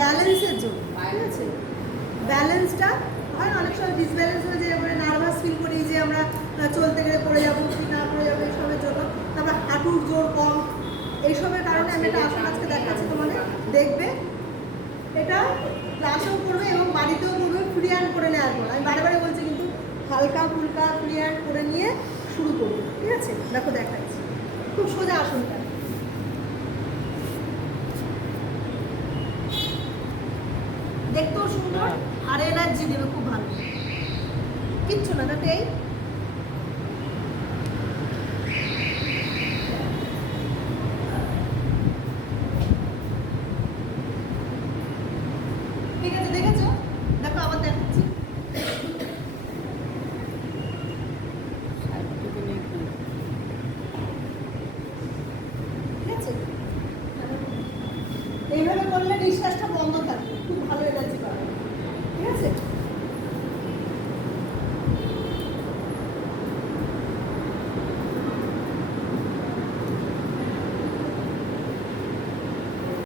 ব্যালেন্সের জন্য, ঠিক আছে? ব্যালেন্সটা হয় না, অনেক সময় ডিসব্যালেন্স হয়ে যায়, আমরা নার্ভাস ফিল করি যে আমরা চলতে গেলে পড়ে যাবো কি না পড়ে যাবো, এইসবের জন্য। তারপর হাঁটুর জোর কম, এইসবের কারণে আমি একটা আসন আজকে দেখাচ্ছি তোমাদের, দেখবে এটা ক্লাসেও করবে এবং বাড়িতেও করবে ফ্রি হ্যান্ড করে নেওয়ার পর। আমি বারে বারে বলছি কিন্তু হালকা ফুলকা ফ্রি হ্যান্ড করে নিয়ে শুরু করবো, ঠিক আছে? দেখো দেখাচ্ছি, খুব সোজা আসনটা, দেখতেও সুন্দর আর এনার্জি দেবে খুব ভালো, কিচ্ছু না তাতে। ঠিক আছে, দেখেছো? দেখো আবার দেখাচ্ছি। ঠিক আছে, এইভাবে করলে নিঃশ্বাসটা বন্ধ